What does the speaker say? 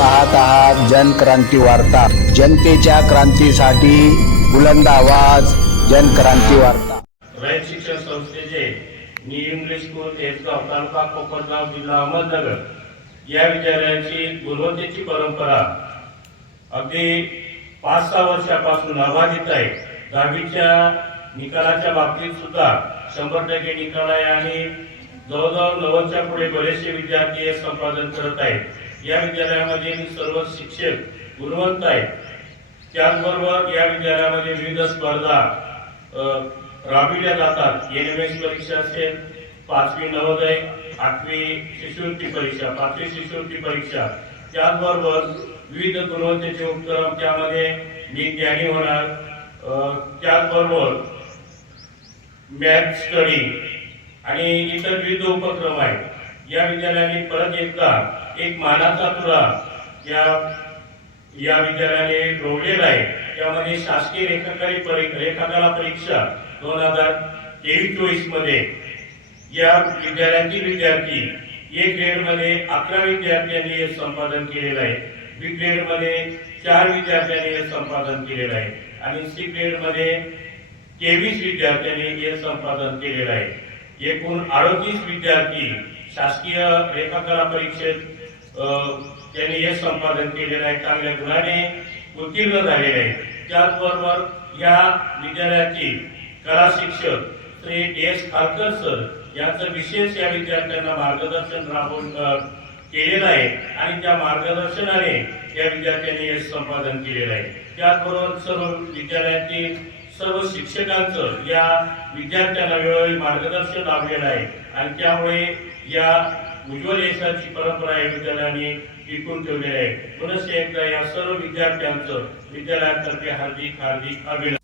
पाहत आहात जनक्रांती वार्ता। जनतेच्या क्रांतीसाठी बुलंद आवाज, जनक्रांती वार्ता। रयत शिक्षण संस्थेचे न्यू इंग्लिश स्कूल हेसगाव तालुका कोपरगाव जिल्हा अहमदनगर या विद्यालयाची गुणवत्तेची परंपरा अगदी 5-6 वर्षापासून अबाधित आहे। 10वीच्या निकालाच्या बाबतीत सुद्धा 100% निकाल आहे आणि जवळजवळ 90च्या पुढे बरेचसे विद्यार्थी हे संपादन करत आहेत। या विद्यालयामध्ये सर्व शिक्षक गुणवंत आहेत। त्याचबरोबर या विद्यालयामध्ये विविध स्पर्धा राबविल्या जातात। एनएमएस परीक्षा असेल, 5वी नवोदय, 8वी शिष्यवृत्ती परीक्षा, 5वी शिष्यवृत्ती परीक्षा, त्याचबरोबर विविध गुणवत्तेचे उपक्रम त्यामध्ये मी ज्ञानी होणार, त्याचबरोबर मॅथ स्टडी आणि इतर विविध उपक्रम आहेत। या विद्यालयाने परत एकदा एक मानाचा तुरा या विद्यालयाने रोवलेला आहे। त्यामध्ये शासकीय रेखाकला परीक्षा 2023-24 मध्ये या विद्यालयातील विद्यार्थी ए ग्रेड मध्ये 11 विद्यार्थ्यांनी हे संपादन केलेलं आहे। बी ग्रेड मध्ये 4 विद्यार्थ्यांनी हे संपादन केलेलं आहे आणि सी ग्रेड मध्ये 23 विद्यार्थ्यांनी हे संपादन केलेलं आहे। एकूण 38 विद्यार्थी शासकीय रेखाकला परीक्षेत त्यांनी हे संपादन केलेलं आहे, चांगल्या गुणाने उत्तीर्ण झालेले आहे। त्याचबरोबर या विद्यालयाची कला शिक्षक श्री एस खारकर सर यांचं विशेष या विद्यार्थ्यांना मार्गदर्शन राबवून केलेलं आहे आणि त्या मार्गदर्शनाने या विद्यार्थ्यांनी हे संपादन केलेलं आहे। त्याचबरोबर सर्व विद्यालयातील सर्व शिक्षकांचं या विद्यार्थ्यांना वेळोवेळी मार्गदर्शन लाभलेलं आहे आणि त्यामुळे या उज्ज्वल यशाची परंपरा या विद्यालयाने टिकून ठेवलेली आहे। पुनश्च एकदा या सर्व विद्यार्थ्यांचं विद्यालयातर्फे हार्दिक अभिनंदन।